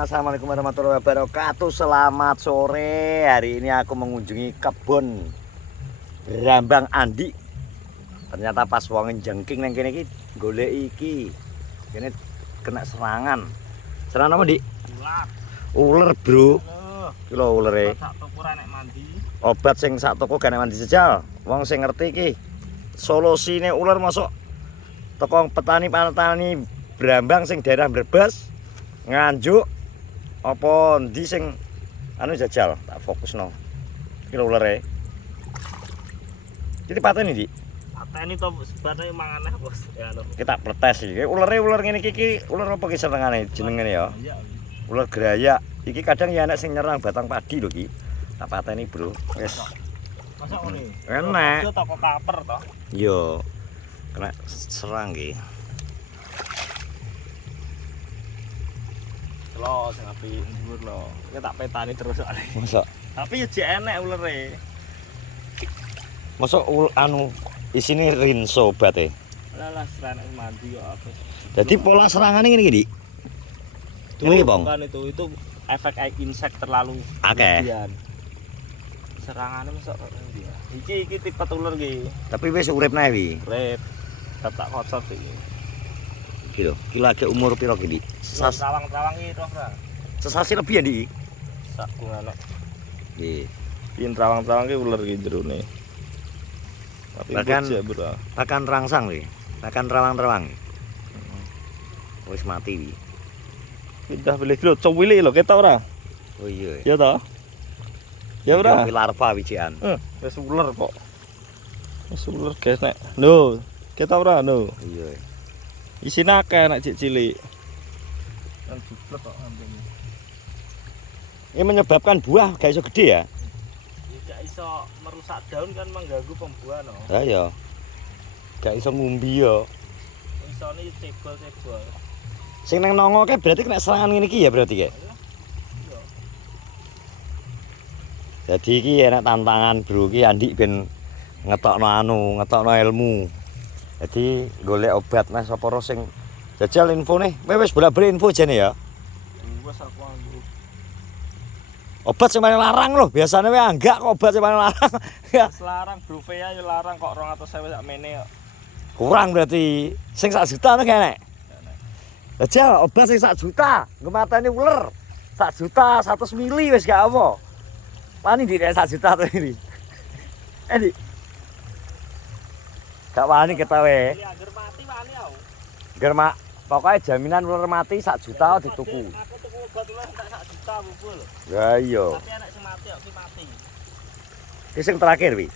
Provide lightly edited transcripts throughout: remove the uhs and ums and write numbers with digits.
Assalamualaikum warahmatullahi wabarakatuh. Selamat sore. Hari ini aku mengunjungi kebun Brambang Andi. Ternyata pas wong jengking nang kene iki golek iki. Kene kena serangan. Serangan apa, Dik? Ular, Bro. Iki lho ulere. Sak toko ora nek mandi. Obat sing sak toko gak nek mandi jejal. Wong sing ngerti iki solusine ular masuk teko petani-petani Brambang sing daerah Brebes, Nganjuk apa ndi sing anu jajal tak fokusno. Iki lho ulere. Iki pateni, Dik. Pateni to sebane mangane bos. Ya lho. Kita protes iki. Ular ngene iki ular apa ki senengane jenengane ya? Iya. Ular gerayak. Iki kadang ya enak sing nyerang batang padi lho iki. Tak pateni, Bro. Wis. Masa ngene. Enak. Itu toko kaper to. Iya. Kena serang iki. Lo sing api dhuwur lo. Iki tak petani terus soalnya. Masa Tapi yo jek enek ulere. anu isine rinso obate. Lah serane mandi yo apa. Jadi pola serangane ngene iki, Dik. Ini, Bang. Bukan itu efek insek terlalu Akeh. berlebihan. Serangane mesok ndi ya. Iki tipe ular iki. Tapi wis urip nae wi. Rep. Tak kocok iki. Iki lho, iki lagi umur piro iki, Dik? Trawang-trawang iki to, Bro. Sesasi lebih ya, Dik. Sak ngono. Nggih. Yen trawang-trawang ki ular ki jerone. Tapi Bahkan- Bro. Pakan rangsang wi. Pakan rawang-rawang. Wis mati wi. Pindah pilih lho, cowili lho ketok ora? Oh iya. Ya toh? Ya ora. Iki larva wijikan. Wis ular kok. Wis ular guys nek. Lho, ketok ora lho. Iya. Isine akeh nek cik cilik. Kan jublek kok ambene. Ini menyebabkan buah gak iso gede ya? Tidak iso merusak daun kan mengganggu pembuahan no. Ya ya. Gak iso ngumbi ya. Isone cebol-cebol. Sing nang nongoke berarti kena serangan ngene iki ya berarti ya. Iya. Jadi iki enak tantangan, Bro. Iki Andi ben ngetokno ilmu. Jadi golek obat nah sapa ro sing jajal infone. Wis bolak-balik info jane ya. Wes aku anggo. Obat sing paling larang lho, biasane wae anggak kok obat sing paling larang. Ya, Larang Bruvea yo larang kok 200.000 sak mene kok. kurang berarti. Sing 1 juta nek enek. Jajal obat sing 1 juta, ngemateni uler. 1 juta 100 mili wis gak apa. Wani di 1 juta to ini. Dik. Gak wani ketawe. Beli angger mati wani aku. Ger mak, pokoknya jaminan ular mati 1 juta dituku. Aku tuku obat ular tak 1 juta bubul. Ya iya. Tapi anak sing mati kok mati. Iki sing terakhir wi.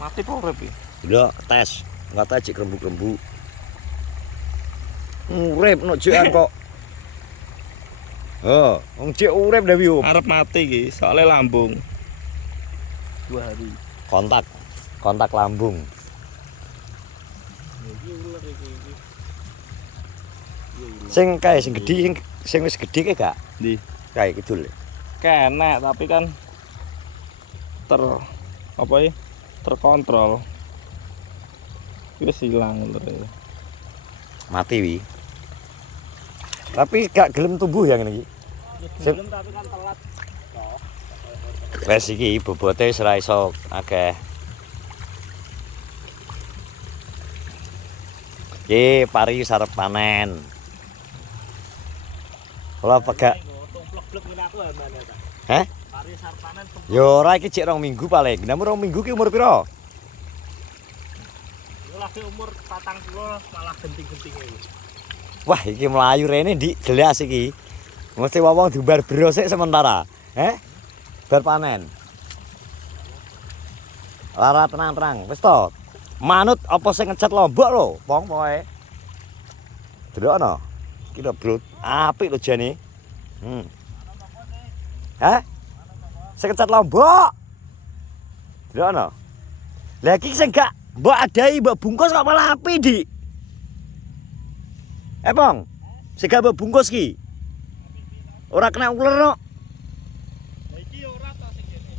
Mati po urip iki. Ndak tes, enggak tahu cek rembuk-rembuk. Urip no jekan kok. Oh, wong cek urip dah wi. Arep mati iki, soalnya lambung. 2 hari. Kontak lambung. Iki ular iki. Sing kae sing gedhi sing wis gedhe kae gak? Ndi? Kae kidul. Kenek tapi kan apa ya? Terkontrol. Wis ilang ular. Mati wi. Tapi gak gelem tumbuh ya ngene iki. Belum tapi kan telat. Wes iki bobote wis ora iso akeh. Iki pari sarep panen. Ora pegak. Tumplek-plek ngene aku amane ta. Heh? Pari sarpanen tumplek. Yo ora iki cek 2 minggu paling. Namun 2 minggu ki umur piro? Yo lagi umur 40 malah genting-gentinge iki. Wah, iki melayu rene Dik, jelas iki. Mesti wong diumbar bero sik sementara. Bar panen. Lara tenang-tenang, wis to. Manut apa sing ngecat Lombok lho, wong pokoke. Delokno. Iki lho, Bro. Apik lho jane. Hah? Sing ngecat Lombok. Delokno. Lah iki sing gak mbok adai mbok bungkus kok malah apik, Dik. Bang. Sing gak mbok bungkus ki. Ora kena uler no. Iki ora ta sing kene.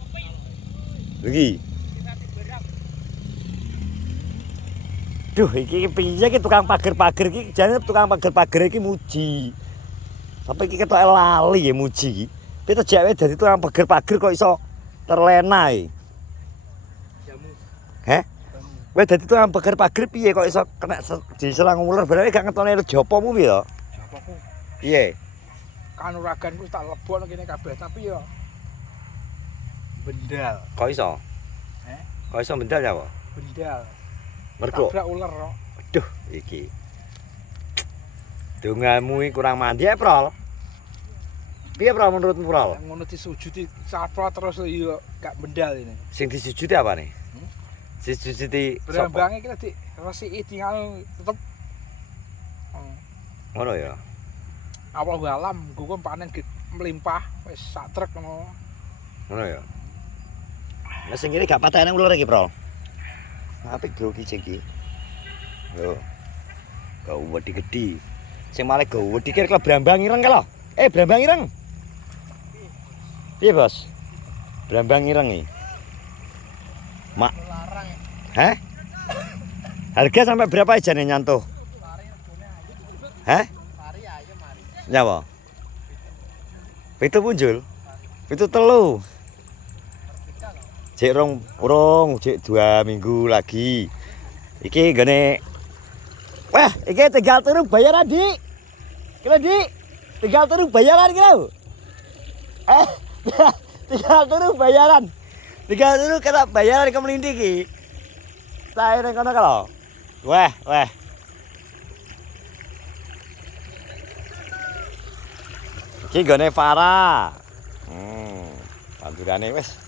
Iki. Duh, iki piye iki tukang pager-pager iki jane tukang pager-pager iki muji. Tapi iki ketok lali ya muji iki. Piye to jek dadi tukang pager-pager kok iso terlena iki? Jamu. Heh? Kowe dadi tukang pager-pager piye kok iso kena diserang ular berarti gak ngetone jopomu piye to? Jopoku. Piye? Kanuraganku tak lebokno kene kabeh tapi yo bendal. Kok iso? Kok iso bendal ya, Pak? Bendal. Mergo. Tabrak ular kok. Aduh, iki. Dongamu iki kurang mandi ya, Prol. Piye, Prol, menurutmu, Prol? Ngono disujudi sapro terus yo gak bendal ini. Sing disujudi apa nih? Disujudi sapa? Berambange kita di resiki tinggal tetep Ngono ya. awal alam gua panen melimpah wis sak truk ngono. Ngono ya. Lah sing kene gak patene ular iki, Prol. Apik grogi iki. Yo. Kau wedi gede. Sing malah go wedi kira Brambang ireng ka lho. Brambang ireng. Piye, Bos? Brambang ireng iki. Mak. Hah? Harga sampai berapa aja nih nyantuh? Hah? Nyawa? Itu punjul? Itu telu? Cek urung, cek 2 minggu lagi. Iki gane. Wah, iki tinggal turu bayaran, Dik. Kira, Dik. Tinggal turu bayaran kira. Tinggal turu bayaran. Tinggal turu kena bayaran ke Melindi iki. Saya nang kono kalau. Wah. Iki gone Farah. Pandurane wis.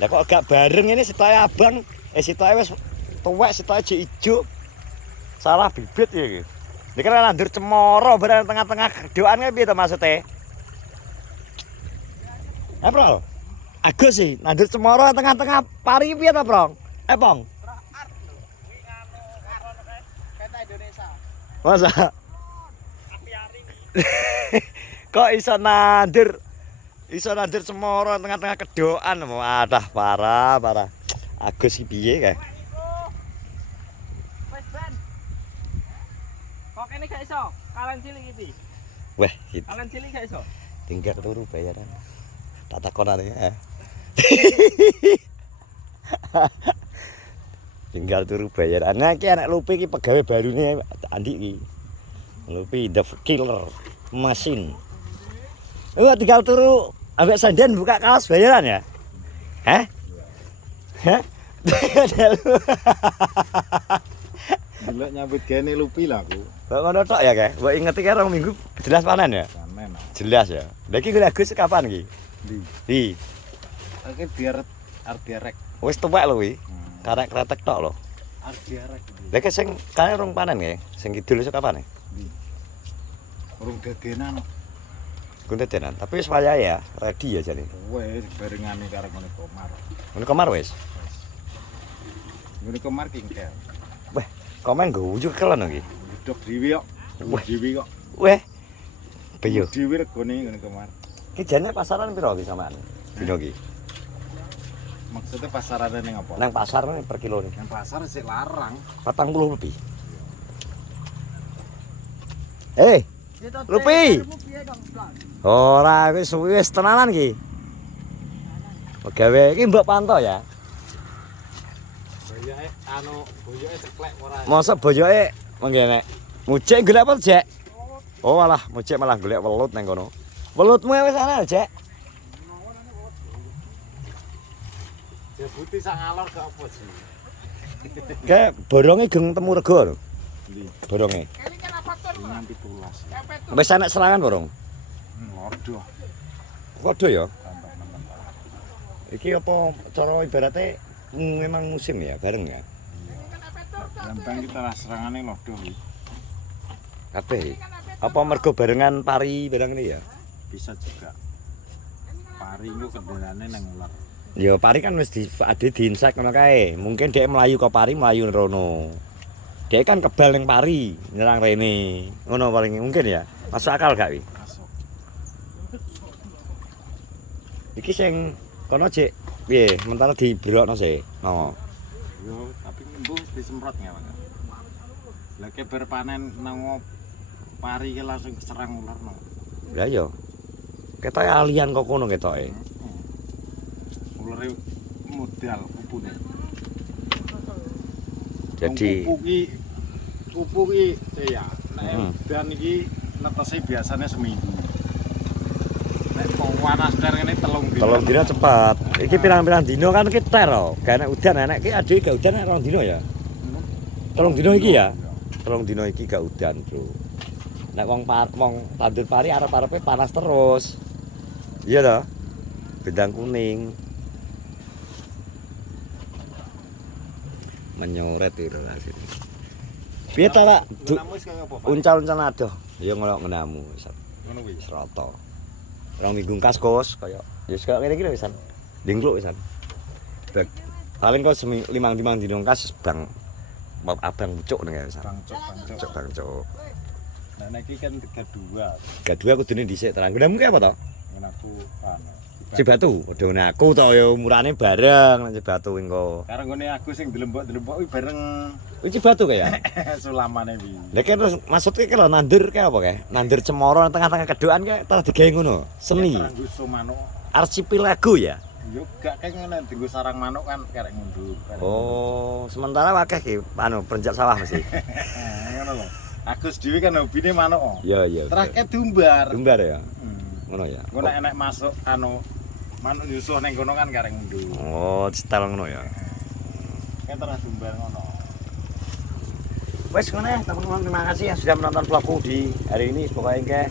Lah kok gak bareng ini sitoke abang, sitoke wis tuwek, sitoke jek ijo. Salah bibit ya iki. Iki kan nandur cemoro bareng tengah-tengah gedokan piye to maksude? Bro. Agus sih, nandur cemoro tengah-tengah pari piye to, Bro? Pong. Kereta Indonesia. Masa? Kok iso nandur cemoro tengah-tengah kedokan. Wadah parah. Agus iki piye kae? Wes Ben. Kok kene gak iso? Kalan cilik iki. Wah, gitu. Kalan cilik gak iso. Tinggal turu bayaran. Tak takonane ya. Tinggal turu bayaran. Nah, iki anak Lupi iki pegawai barune Andi iki. Lupi the killer machine. Tinggal turu ambek sandian buka kaos bayaran ya? Hah? Delok nyambut gene Lupi lah aku. Kok ngono tok ya, Kak? Mbok ingeti karo minggu jelas panen ya? Panen. Jelas ya. Lah iki Agus kapan iki? Di. Oke biar ardiarek. Wis tuwek lho kuwi. Karek kretek tok lho. Ardiarek. Lah iki sing kane rong panen ya? Sing kidul iso kapan ya? Urung dadenan. Kuntet tenan, tapi wis wayahe ya, ready ya jane. Wes barengane karo ngene Komar. Mun Komar wis. Ngene Komar kingkel. Wah, komen nggo ujug kelen iki. Udok dhewe kok. Wah. Dhewe kok. Weh. Beyo. Dhewe regone ngene Komar. Iki jane pasaran piro iki sampean? Dino iki. Maksudnya pasarane ning apa? Nang pasar per kilo nih. Nang pasar sik larang. 40 lebih. Lupi. Ora wis tenanan iki. Pegawe iki mbok pantau ya. Boyoke boyoke ceklek ora. Mosok boyoke mengene. Mujek golek apa, Jek? Oh alah, mujek malah golek welut nang kono. Welutmu wis ana, Jek? Jebuti sak ngalor gak apa sih. Kayak boronge geng temu rego lho. Ndi? Boronge. Kene kan apa tuh? Dengan 17. Wis ana serangan borong. Lordo. Padha ya. Tambah nemen. Iki apa cara ibaratnya memang musim ya, bareng ya. Gampang kita lah serangane lordo iki. Kabeh. Apa mergo barengan pari barang ini ya? Bisa juga. Pari iku kendalane nang ular. Ya pari kan wis ade diinsek ngono kae. Mungkin dhek mlayu ke pari, mlayu rono. Dhek kan kebal ning pari, nyerang rene. Ngono paling mungkin ya. Masuk akal gak iki? Masuk. Iki sing kono Cik, piye? Mentara dibrokno sih. No. Yo, tapi mbuh disemprot nggak? Lagi berpanen nang pari ki langsung keserang ular no. Lah yo. Ketoke alian kok kono ketoke. Ulare modal kupune. Jadi kupu ki ya nek dan iki netese biasanya seminggu. Nek panas ter ngene tolong dina cepat. Iki pirang-pirang dino kan ki ter kok. Gak enak udan enak ki aduh gak udan nek 2 dino ya. 3 dino iki ya. 3 dino iki gak udan, Bro. Nek wong tandur pari arep-arepe panas terus. Iya toh? Bendang kuning. Menyoret itu hasil. Piye ta, Pak? Namu wis kaya apa, Pak? Uncal-uncal adoh. Ya ngelok ngenamu wis. Ngono kuwi. Serata. Rong minggu kas kos kaya ya kaya ngene iki lho wisan. Dingkluk wisan. Paling kok 5 dino kas bang abang pucuk nang wisan. Bangcuk. Bangcuk. Nah nek iki kan 32. Kedua kudune dhisik terang. Gunamu ki apa to? Ngene aku Cibatu. Waduh aku to ya murane bareng nang Cibatu engko. Karena ngene aku sing delembok-delembok kuwi bareng Iki Cibatu kaya. sulamane wi. Lah terus maksudnya ki lho nandur kayak apa kayak? Nandur cemoro nang tengah-tengah kedokan kayak terus digawe ngono. Seni. Terangguso manuk. Arsipelago ya. Yo gak kayak ngene dienggo sarang manuk kan karek mundur. Oh, sementara akeh ki perenjak sawah mesti. Ngono lho. Agus dhewe kan hobine manuk. Iya iya. Terakhir diumbar. Dumbar ya. Ngono ya. Ngono enek masuk manuk nyusuh ning kono kan karek mundur. Oh, setel ngono ya. Kan terus diumbar ngono. Wes ngono ya, teman-teman terima kasih ya sudah menonton vlogku di hari ini. Pokoknya kayak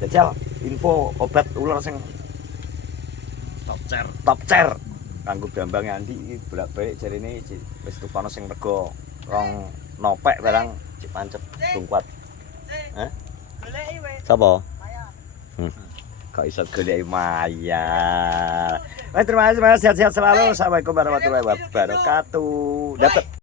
jajal info obat ular sing top chair kanggo Bambang Andi iki bolak-balik jarine wis tukono sing rega 2 nopek barang cek pancet dung kuat. Hah? Goleki wis. Sapa? Kok iso goleki Maya. Terima kasih sehat-sehat selalu. Assalamualaikum warahmatullahi wabarakatuh. Dapat